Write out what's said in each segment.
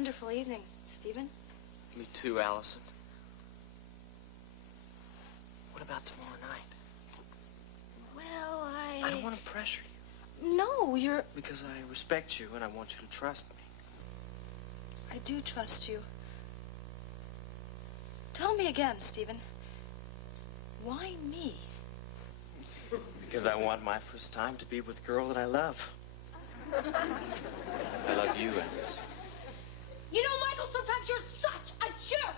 wonderful evening, Stephen. Me too, Allison. What about tomorrow night? Well, I don't want to pressure you. No, you're... Because I respect you and I want you to trust me. I do trust you. Tell me again, Stephen. Why me? Because I want my first time to be with a girl that I love. I love you, Alice. You know, Michael, sometimes you're such a jerk.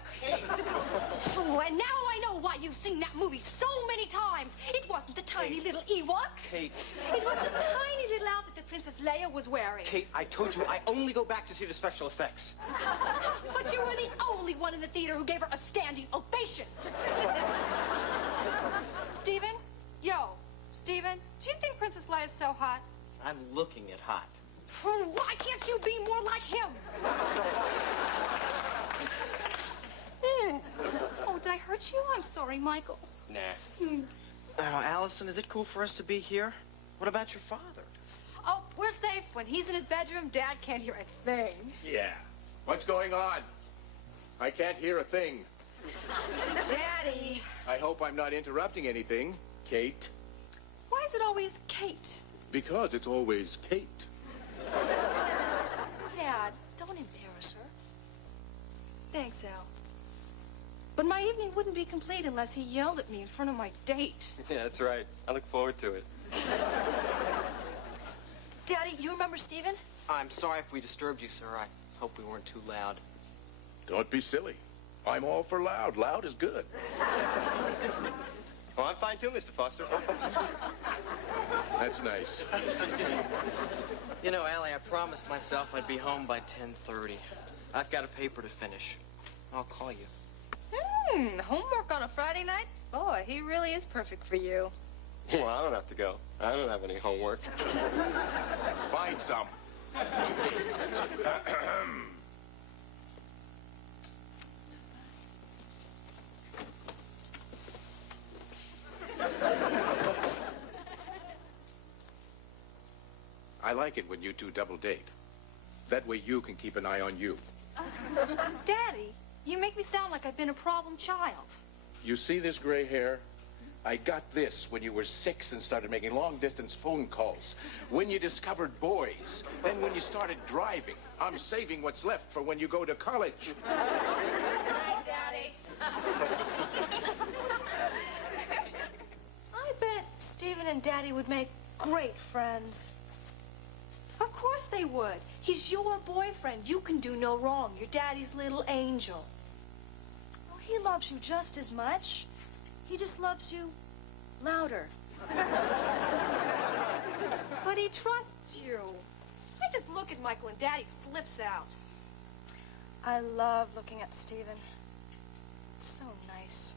Oh, and now I know why you've seen that movie so many times. It wasn't the tiny little Ewoks. Kate. It was the tiny little outfit that Princess Leia was wearing. Kate, I told you I only go back to see the special effects. But you were the only one in the theater who gave her a standing ovation. Steven? Yo, Steven, do you think Princess Leia's so hot? I'm looking at hot. Why can't you be more like him? Oh, did I hurt you? I'm sorry, Michael. Nah. Allison, is it cool for us to be here? What about your father? Oh, we're safe. When he's in his bedroom, Dad can't hear a thing. Yeah. What's going on? I can't hear a thing. Daddy. I hope I'm not interrupting anything, Kate. Why is it always Kate? Because it's always Kate. Dad, don't embarrass her. Thanks, Al. But my evening wouldn't be complete unless he yelled at me in front of my date. Yeah, that's right. I look forward to it. Daddy, you remember Stephen? I'm sorry if we disturbed you, sir. I hope we weren't too loud. Don't be silly. I'm all for loud. Loud is good. Oh, I'm fine too, Mr. Foster. That's nice. You know, Allie, I promised myself I'd be home by 10:30. I've got a paper to finish. I'll call you. Homework on a Friday night? Boy, he really is perfect for you. Well, I don't have to go. I don't have any homework. Find some. I like it when you two double date. That way you can keep an eye on you. Daddy, you make me sound like I've been a problem child. You see this gray hair? I got this when you were 6 and started making long-distance phone calls. When you discovered boys. Then when you started driving. I'm saving what's left for when you go to college. Good night, Daddy. I bet Stephen and Daddy would make great friends. Of course they would. He's your boyfriend. You can do no wrong. You're Daddy's little angel. Oh, he loves you just as much. He just loves you louder. But he trusts you. I just look at Michael and Daddy flips out. I love looking at Stephen. It's so nice.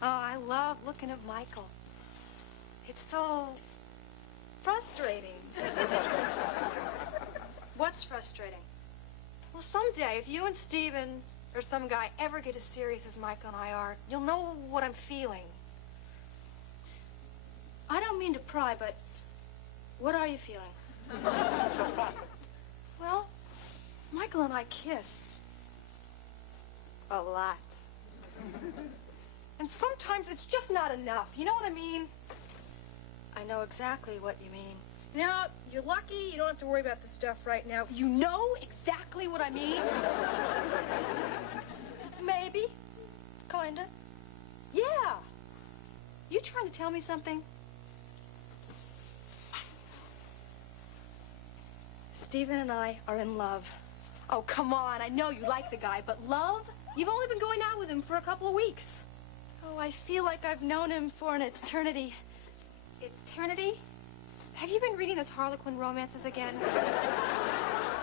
Oh, I love looking at Michael. It's so frustrating. What's frustrating? Well, someday, if you and Stephen or some guy ever get as serious as Michael and I are, you'll know what I'm feeling. I don't mean to pry, but what are you feeling? Well, Michael and I kiss. A lot. And sometimes it's just not enough. You know what I mean? I know exactly what you mean. Now, you're lucky you don't have to worry about this stuff right now. You know exactly what I mean? Maybe. Kinda. Yeah. You trying to tell me something? Stephen and I are in love. Oh, come on. I know you like the guy, but love? You've only been going out with him for a couple of weeks. Oh, I feel like I've known him for an eternity. Eternity? Have you been reading those Harlequin romances again?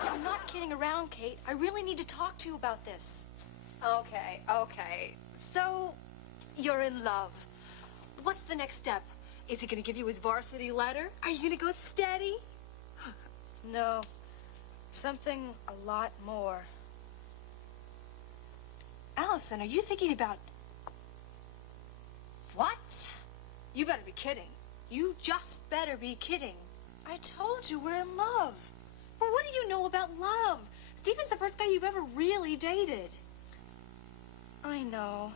I'm not kidding around, Kate. I really need to talk to you about this. Okay. So, you're in love. What's the next step? Is he gonna give you his varsity letter? Are you gonna go steady? No. Something a lot more. Allison, are you thinking about... What? You better be kidding. You just better be kidding. I told you we're in love. But what do you know about love? Stephen's the first guy you've ever really dated. I know.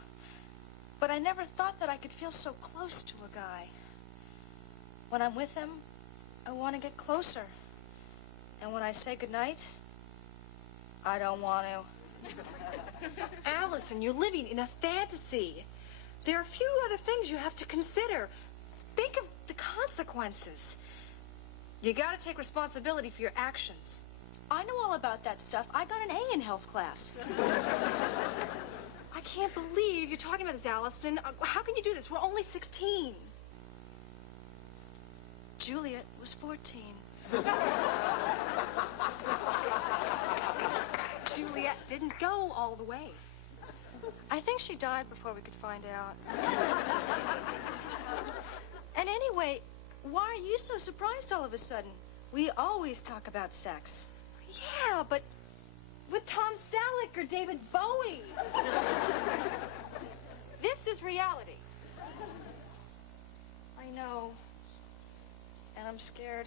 But I never thought that I could feel so close to a guy. When I'm with him, I want to get closer. And when I say goodnight, I don't want to. Allison, you're living in a fantasy. There are a few other things you have to consider. Think of the consequences. You gotta take responsibility for your actions. I know all about that stuff. I got an A in health class. I can't believe you're talking about this, Allison. How can you do this? We're only 16. Juliet was 14. Juliet didn't go all the way. I think she died before we could find out. And anyway, why are you so surprised all of a sudden? We always talk about sex. Yeah, but with Tom Selleck or David Bowie. This is reality. I know. And I'm scared.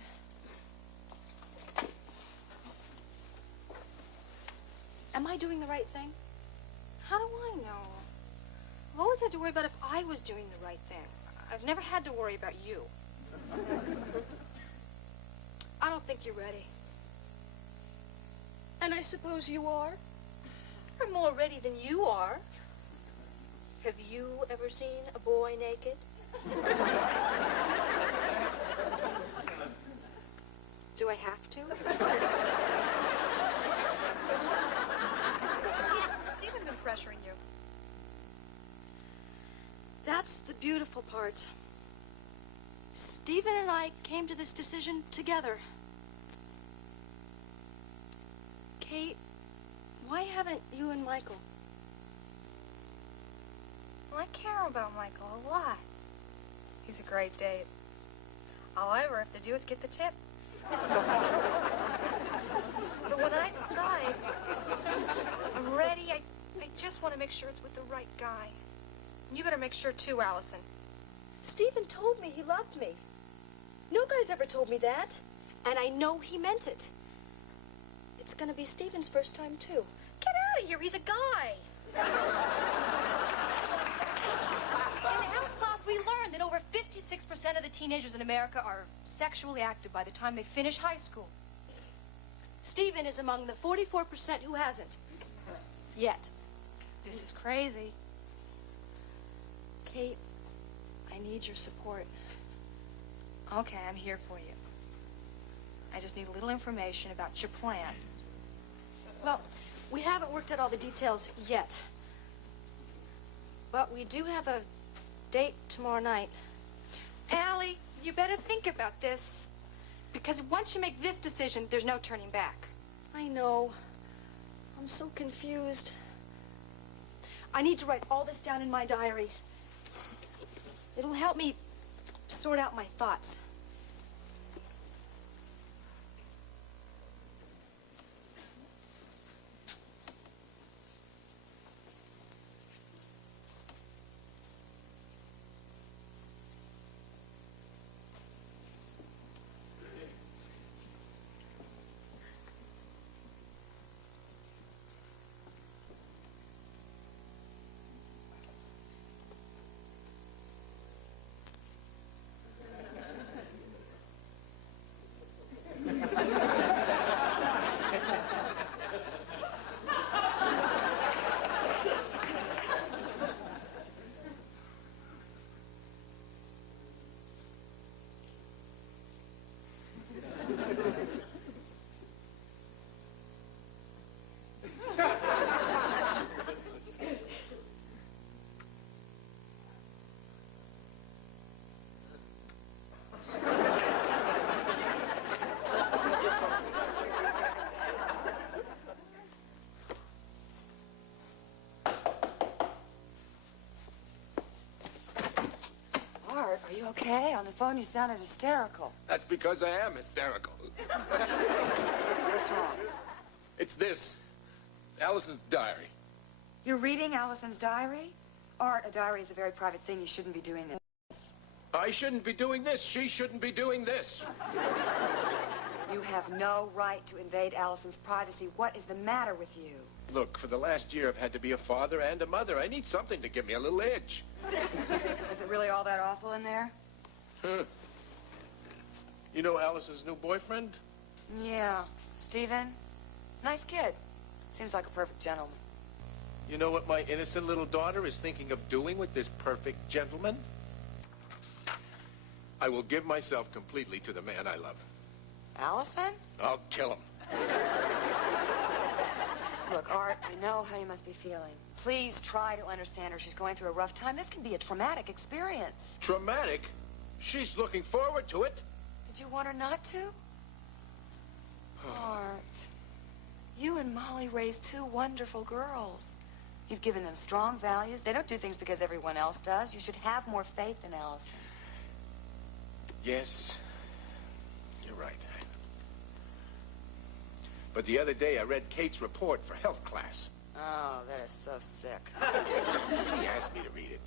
Am I doing the right thing? How do I know? I've always had to worry about if I was doing the right thing. I've never had to worry about you. I don't think you're ready. And I suppose you are? I'm more ready than you are. Have you ever seen a boy naked? Do I have to? Stephen's been pressuring you. That's the beautiful part. Stephen and I came to this decision together. Kate, why haven't you and Michael? Well, I care about Michael a lot. He's a great date. All I ever have to do is get the tip. But when I decide I'm ready, I just want to make sure it's with the right guy. And you better make sure too, Allison. Stephen told me he loved me. No guy's ever told me that. And I know he meant it. It's gonna be Stephen's first time, too. Get out of here, he's a guy. In health class, we learned that over 56% of the teenagers in America are sexually active by the time they finish high school. Stephen is among the 44% who hasn't. Yet. This is crazy. Kate, I need your support. Okay, I'm here for you. I just need a little information about your plan. Well, we haven't worked out all the details yet. But we do have a date tomorrow night. Allie, you better think about this. Because once you make this decision, there's no turning back. I know. I'm so confused. I need to write all this down in my diary. It'll help me sort out my thoughts. Are you okay? On the phone, you sounded hysterical. That's because I am hysterical. What's wrong? It's this. Allison's diary. You're reading Allison's diary? Art, a diary is a very private thing. You shouldn't be doing this. I shouldn't be doing this. She shouldn't be doing this. You have no right to invade Allison's privacy. What is the matter with you? Look, for the last year, I've had to be a father and a mother. I need something to give me a little edge. Is it really all that awful in there? Huh. You know Allison's new boyfriend? Yeah. Stephen? Nice kid. Seems like a perfect gentleman. You know what my innocent little daughter is thinking of doing with this perfect gentleman? I will give myself completely to the man I love. Allison? I'll kill him. Look, Art, I know how you must be feeling. Please try to understand her. She's going through a rough time. This can be a traumatic experience. Traumatic? She's looking forward to it. Did you want her not to? Art, you and Molly raised two wonderful girls. You've given them strong values. They don't do things because everyone else does. You should have more faith in Allison. Yes, you're right. But the other day, I read Kate's report for health class. Oh, that is so sick. He asked me to read it.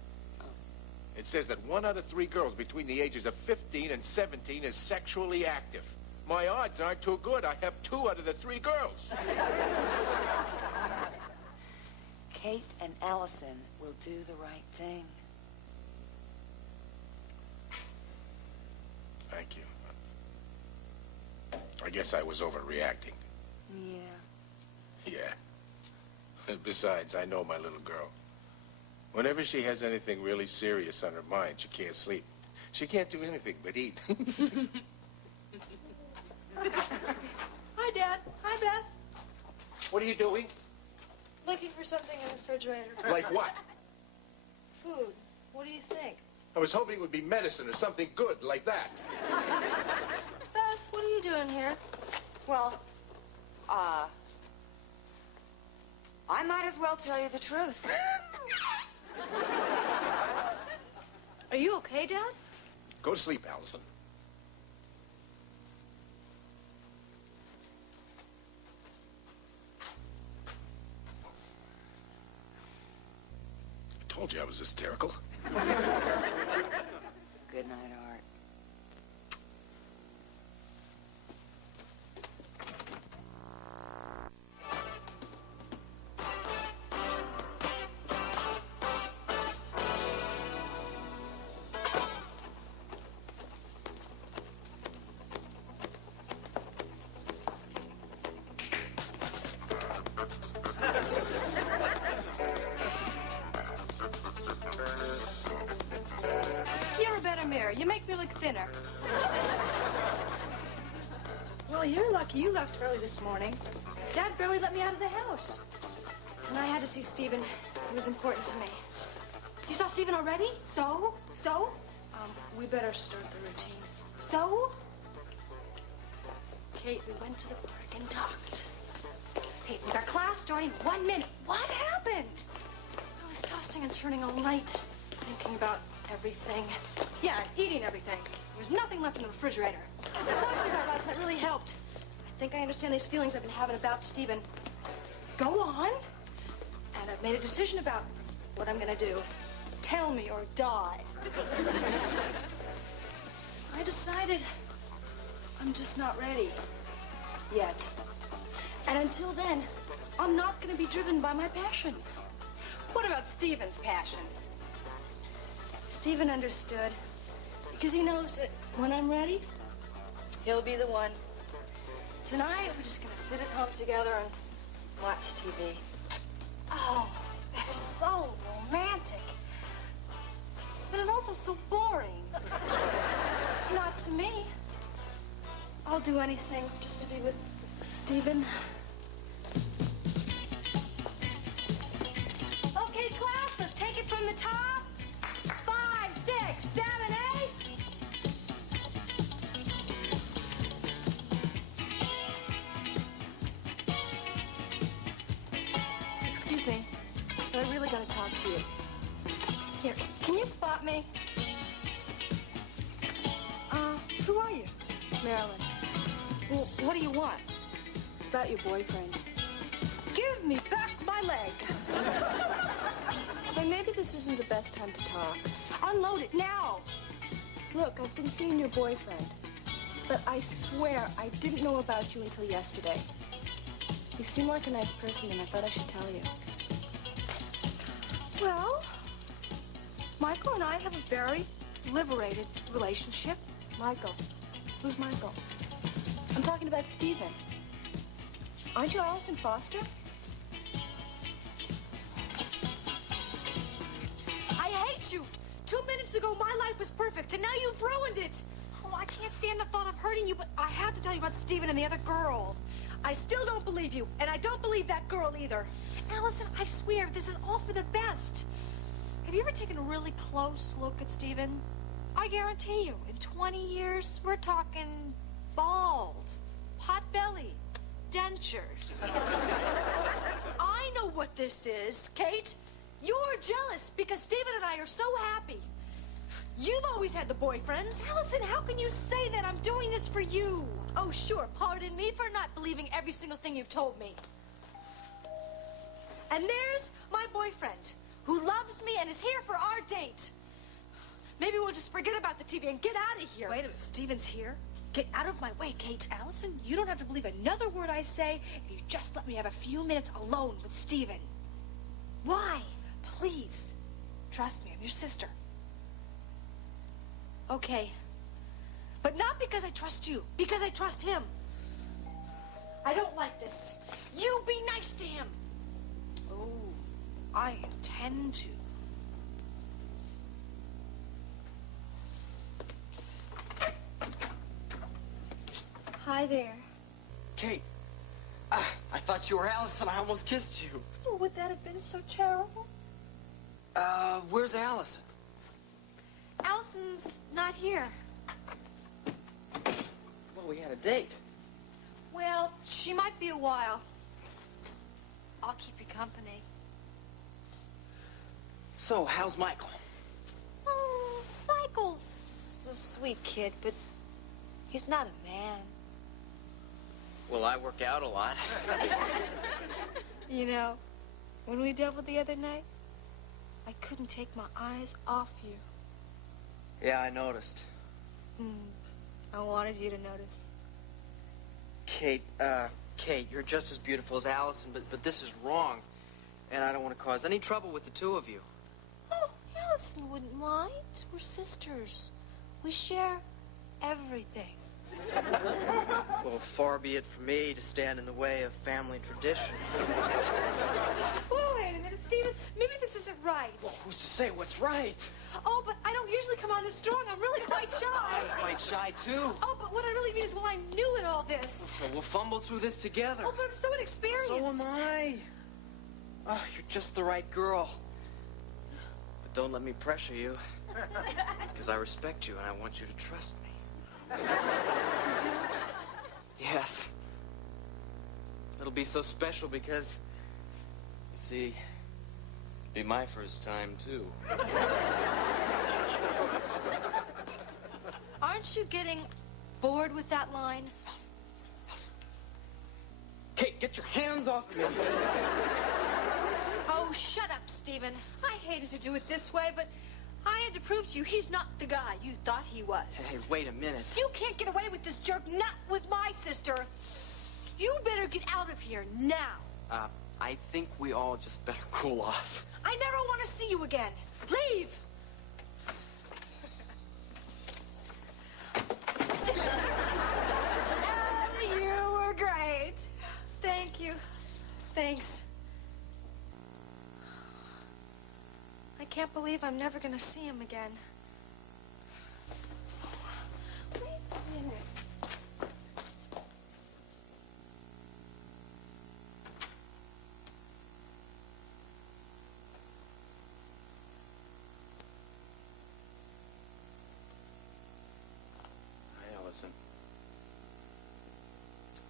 It says that 1 out of 3 girls between the ages of 15 and 17 is sexually active. My odds aren't too good. I have 2 out of the 3 girls. Kate and Allison will do the right thing. Thank you. I guess I was overreacting. Yeah. Yeah. Besides, I know my little girl. Whenever she has anything really serious on her mind, she can't sleep. She can't do anything but eat. Hi, Dad. Hi, Beth. What are you doing? Looking for something in the refrigerator. Like what? Food. What do you think? I was hoping it would be medicine or something good like that. Beth, what are you doing here? Well, I might as well tell you the truth. Are you okay, Dad? Go to sleep, Allison. I told you I was hysterical. Good night, Art. You're a better mirror. You make me look thinner. Well, you're lucky you left early this morning. Dad barely let me out of the house. And I had to see Stephen. It was important to me. You saw Stephen already? So? We better start the routine. So? Kate, we went to the park and talked. Hey, we got class starting in 1 minute. What happened? I was tossing and turning all night, thinking about everything. Yeah, eating everything. There was nothing left in the refrigerator. Talking about last night really helped. I think I understand these feelings I've been having about Stephen. Go on. And I've made a decision about what I'm gonna do. Tell me or die. I decided I'm just not ready. Yet. And until then, I'm not gonna be driven by my passion. What about Stephen's passion? Stephen understood. Because he knows that when I'm ready, he'll be the one. Tonight, we're just gonna sit at home together and watch TV. Oh, that is so romantic. But it's also so boring. Not to me. I'll do anything just to be with Stephen. Okay, class, let's take it from the top. 5, 6, 7, 8. Excuse me, but I really gotta talk to you. Here, can you spot me? Who are you? Marilyn. Well, what do you want? It's about your boyfriend. Give me back my leg. But maybe this isn't the best time to talk. Unload it now. Look, I've been seeing your boyfriend. But I swear I didn't know about you until yesterday. You seem like a nice person, and I thought I should tell you. Well, Michael and I have a very liberated relationship. Michael. Who's Michael? I'm talking about Stephen. Aren't you Allison Foster? I hate you. 2 minutes ago, my life was perfect, and now you've ruined it. Oh, I can't stand the thought of hurting you, but I had to tell you about Stephen and the other girl. I still don't believe you, and I don't believe that girl either. Allison, I swear, this is all for the best. Have you ever taken a really close look at Stephen? I guarantee you, in 20 years, we're talking bald, pot-belly, dentures. I know what this is, Kate. You're jealous because Stephen and I are so happy. You've always had the boyfriends. Allison, how can you say that? I'm doing this for you. Oh, sure. Pardon me for not believing every single thing you've told me. And there's my boyfriend, who loves me and is here for our date. Maybe we'll just forget about the TV and get out of here. Wait a minute, Stephen's here? Get out of my way, Kate. Allison, you don't have to believe another word I say if you just let me have a few minutes alone with Stephen. Why? Please. Trust me, I'm your sister. Okay. But not because I trust you, because I trust him. I don't like this. You be nice to him. Oh, I intend to. Hi there. Kate, I thought you were Allison. I almost kissed you. Oh, would that have been so terrible? Where's Allison? Allison's not here. Well, we had a date. Well, she might be a while. I'll keep you company. So, how's Michael? Oh, Michael's a sweet kid, but he's not a man. Well, I work out a lot. You know, when we doubled the other night, I couldn't take my eyes off you. Yeah, I noticed. I wanted you to notice. Kate, you're just as beautiful as Allison, but this is wrong. And I don't want to cause any trouble with the two of you. Oh, Allison wouldn't mind. We're sisters. We share everything. Well, far be it from me to stand in the way of family tradition. Oh, wait a minute, Stephen. Maybe this isn't right. Well, who's to say what's right? Oh, but I don't usually come on this strong. I'm really quite shy. I'm quite shy, too. Oh, but what I really mean is, well, I'm new at all this. So we'll fumble through this together. Oh, but I'm so inexperienced. So am I. Oh, you're just the right girl. But don't let me pressure you. Because I respect you and I want you to trust me. Yes. It'll be so special because, you see, it'll be my first time, too. Aren't you getting bored with that line? Elsa. Kate, get your hands off me. Oh, shut up, Stephen. I hated to do it this way, but I had to prove to you he's not the guy you thought he was. Hey, wait a minute. You can't get away with this jerk, not with my sister. You better get out of here now. I think we all just better cool off. I never want to see you again. Leave! You were great. Thank you. Thanks. I can't believe I'm never gonna see him again. Wait a minute. Hi, Allison.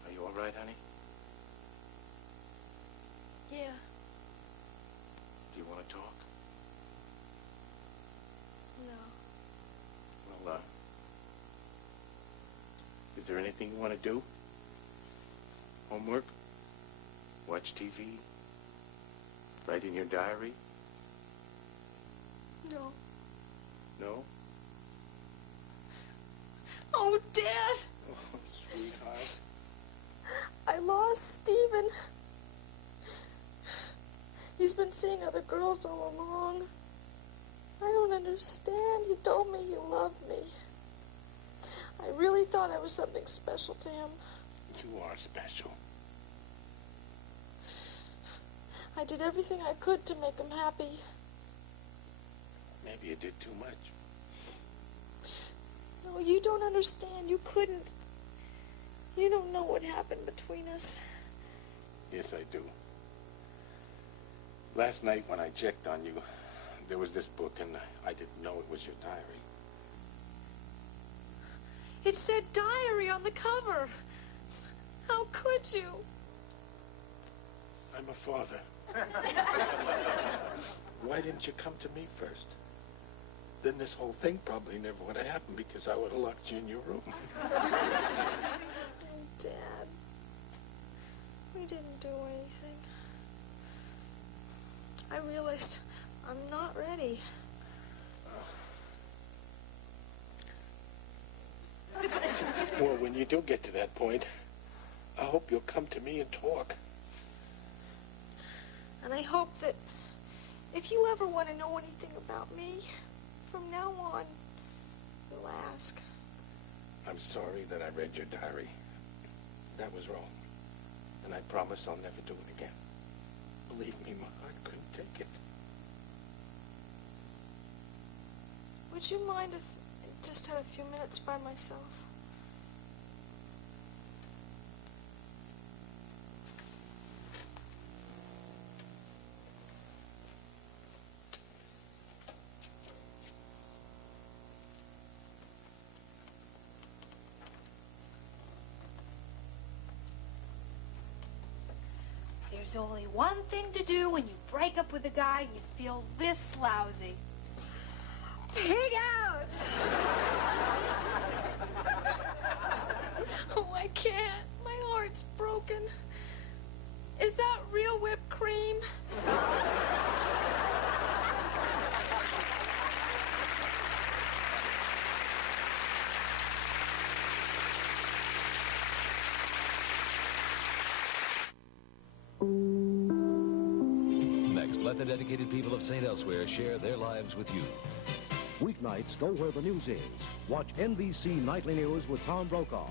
Are you all right, honey? Yeah. Do you want to talk? No. Well, is there anything you want to do? Homework? Watch TV? Write in your diary? No. No? Oh, Dad. again. He's been seeing other girls all along. I don't understand. He told me he loved me. I really thought I was something special to him. You are special. I did everything I could to make him happy. Maybe you did too much. No, you don't understand. You couldn't. You don't know what happened between us. Yes, I do. Last night when I checked on you, there was this book, and I didn't know it was your diary. It said diary on the cover. How could you? I'm a father. Why didn't you come to me first? Then this whole thing probably never would have happened because I would have locked you in your room. Oh, Dad. We didn't do anything. I realized I'm not ready. Well, when you do get to that point, I hope you'll come to me and talk. And I hope that if you ever want to know anything about me, from now on, you'll ask. I'm sorry that I read your diary. That was wrong. And I promise I'll never do it again. Believe me, my heart couldn't take it. Would you mind if I just had a few minutes by myself? There's only one thing to do when you break up with a guy and you feel this lousy. Pig out! Oh, I can't. My heart's broken. Is that real whipped cream? Next, let the dedicated people of St. Elsewhere share their lives with you. Weeknights, go where the news is. Watch NBC Nightly News with Tom Brokaw.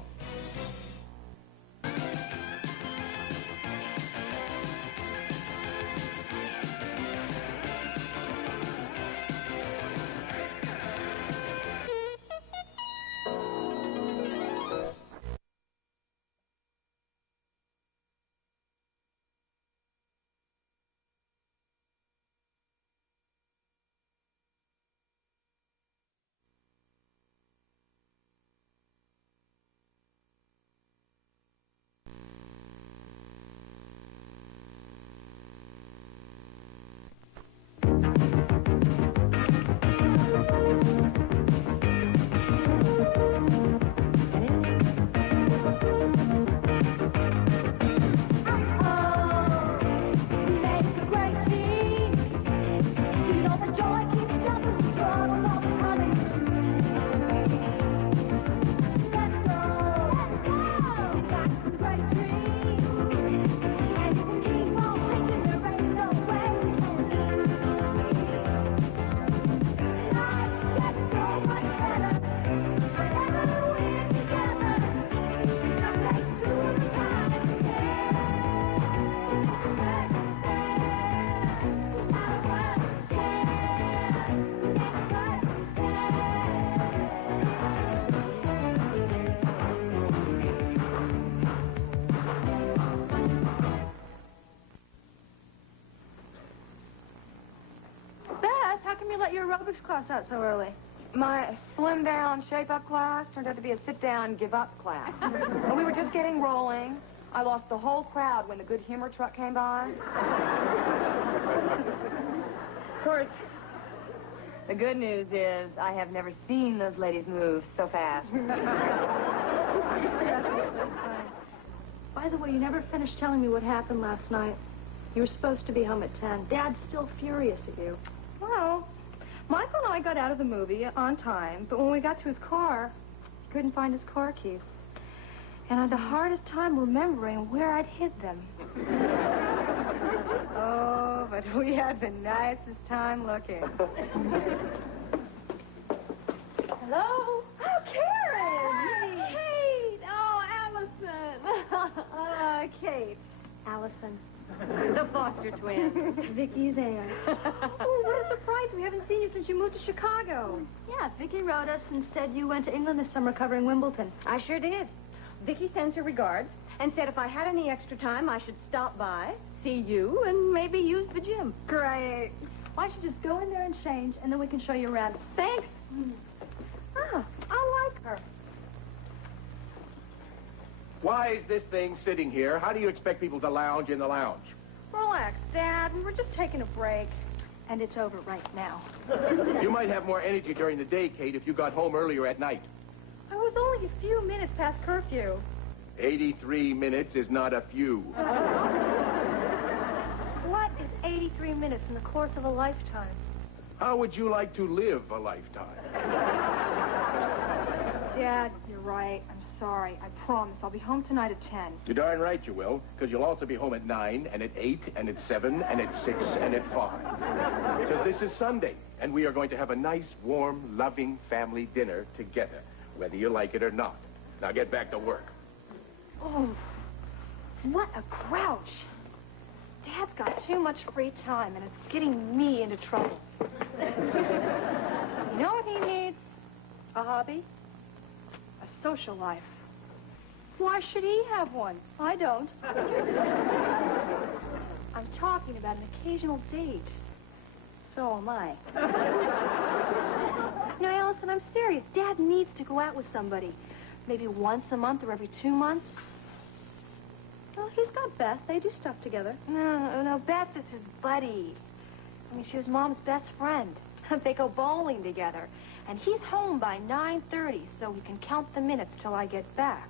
aerobics class out so early? My slim-down, shape-up class turned out to be a sit-down, give-up class. And we were just getting rolling. I lost the whole crowd when the good humor truck came by. Of course, the good news is I have never seen those ladies move so fast. By the way, you never finished telling me what happened last night. You were supposed to be home at 10. Dad's still furious at you. Well, Michael and I got out of the movie on time, but when we got to his car, he couldn't find his car keys. And I had the hardest time remembering where I'd hid them. Oh, but we had the nicest time looking. Hello? Oh, Karen! Kate! Oh, Allison! Kate. Allison. The Foster twins. Vicky's aunt. Oh, what a surprise. We haven't seen you since you moved to Chicago. Yeah, Vicky wrote us and said you went to England this summer covering Wimbledon. I sure did. Vicky sends her regards and said if I had any extra time, I should stop by, see you, and maybe use the gym. Great. Why don't you just go in there and change, and then we can show you around. Thanks. Oh, I like her. Why is this thing sitting here? How do you expect people to lounge in the lounge? Relax, Dad. We were just taking a break. And it's over right now. You might have more energy during the day, Kate, if you got home earlier at night. I was only a few minutes past curfew. 83 minutes is not a few. What is 83 minutes in the course of a lifetime? How would you like to live a lifetime? Dad, you're right. I'm sorry. I promise. I'll be home tonight at 10. You're darn right you will, because you'll also be home at 9, and at 8, and at 7, and at 6, and at 5. Because this is Sunday, and we are going to have a nice, warm, loving family dinner together, whether you like it or not. Now get back to work. Oh, what a grouch. Dad's got too much free time, and it's getting me into trouble. You know what he needs? A hobby? A social life. Why should he have one? I don't. I'm talking about an occasional date. So am I. No, Allison, I'm serious. Dad needs to go out with somebody. Maybe once a month or every 2 months. Well, he's got Beth. They do stuff together. No, Beth is his buddy. I mean, she was Mom's best friend. They go bowling together. And he's home by 9:30, so we can count the minutes till I get back.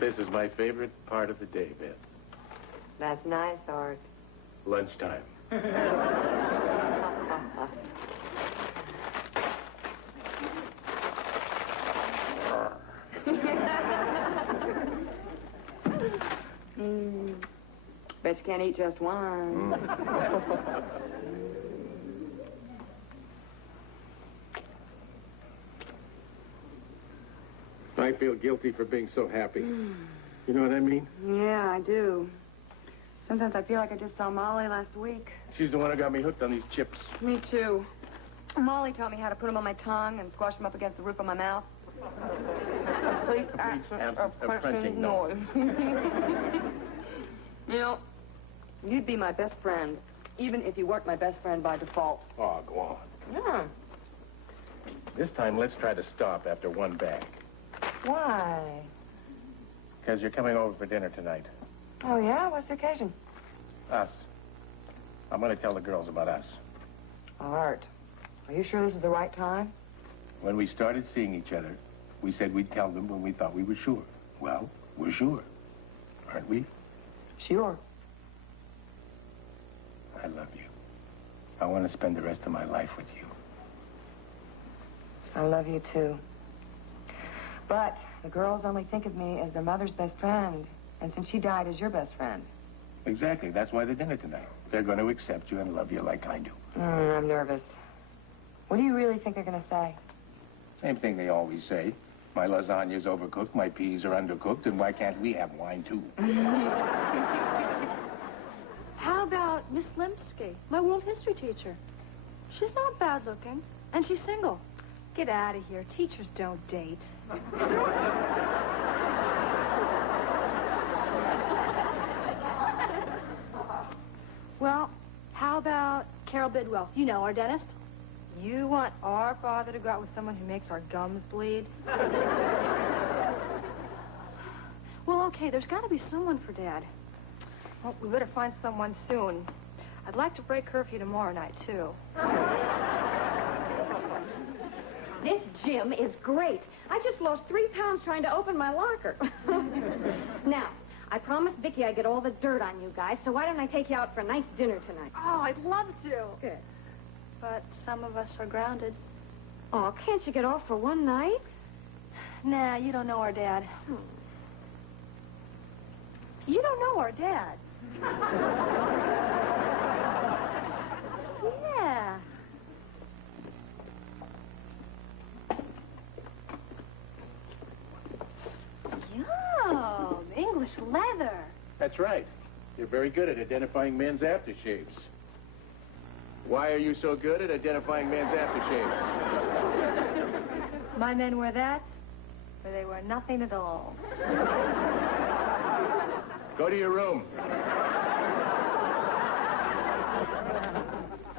This is my favorite part of the day, Beth. That's nice, Art. Lunchtime. Bet you can't eat just one. I feel guilty for being so happy. You know what I mean? Yeah, I do. Sometimes I feel like I just saw Molly last week. She's the one who got me hooked on these chips. Me too. Molly taught me how to put them on my tongue and squash them up against the roof of my mouth. Complete absence of crunching noise. You know, you'd be my best friend, even if you weren't my best friend by default. Oh, go on. Yeah. This time, let's try to stop after one bag. Why? Because you're coming over for dinner tonight. Oh, yeah? What's the occasion? Us. I'm going to tell the girls about us. Art, are you sure this is the right time? When we started seeing each other, we said we'd tell them when we thought we were sure. Well, we're sure. Aren't we? Sure. I love you. I want to spend the rest of my life with you. I love you, too. But the girls only think of me as their mother's best friend. And since she died as your best friend. Exactly. That's why they're dinner tonight. They're going to accept you and love you like I do. I'm nervous. What do you really think they're going to say? Same thing they always say. My lasagna's overcooked, my peas are undercooked, and why can't we have wine, too? How about Miss Limpsky, my world history teacher? She's not bad looking, and she's single. Get out of here. Teachers don't date. Well, how about Carol Bidwell? You know, our dentist. You want our father to go out with someone who makes our gums bleed? Well, okay, there's got to be someone for Dad. Well, we better find someone soon. I'd like to break curfew tomorrow night, too. This gym is great. I just lost 3 pounds trying to open my locker. Now, I promised Vicky I'd get all the dirt on you guys, so why don't I take you out for a nice dinner tonight? Oh, I'd love to. Good. But some of us are grounded. Oh, can't you get off for one night? Nah, you don't know our dad. You don't know our dad. Yeah. Yum, English leather. That's right. You're very good at identifying men's aftershaves. Why are you so good at identifying men's aftershaves? My men wear that, or they wear nothing at all. Go to your room.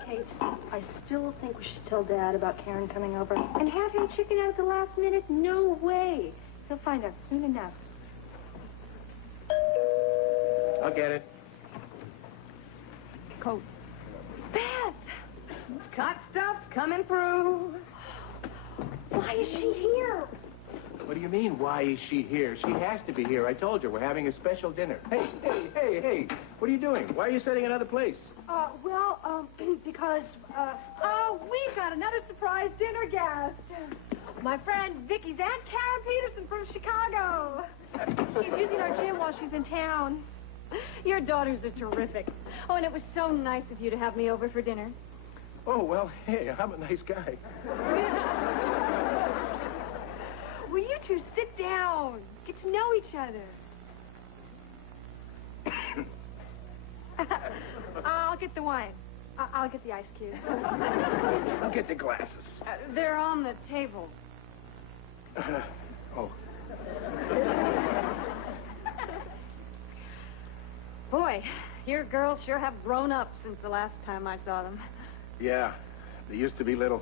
Kate, I still think we should tell Dad about Karen coming over. And have him chicken out at the last minute? No way. He'll find out soon enough. I'll get it. Coat. Beth! Cut stuff coming through. Why is she here? What do you mean, why is she here? She has to be here. I told you, we're having a special dinner. Hey, what are you doing? Why are you setting another place? Because, we've got another surprise dinner guest. My friend Vicky's Aunt Karen Peterson from Chicago. She's using our gym while she's in town. Your daughters are terrific. Oh, and it was so nice of you to have me over for dinner. Oh, well, hey, I'm a nice guy. Will you two sit down? Get to know each other. I'll get the wine. I'll get the ice cubes. I'll get the glasses. They're on the table. Oh. Boy, your girls sure have grown up since the last time I saw them. Yeah, they used to be little.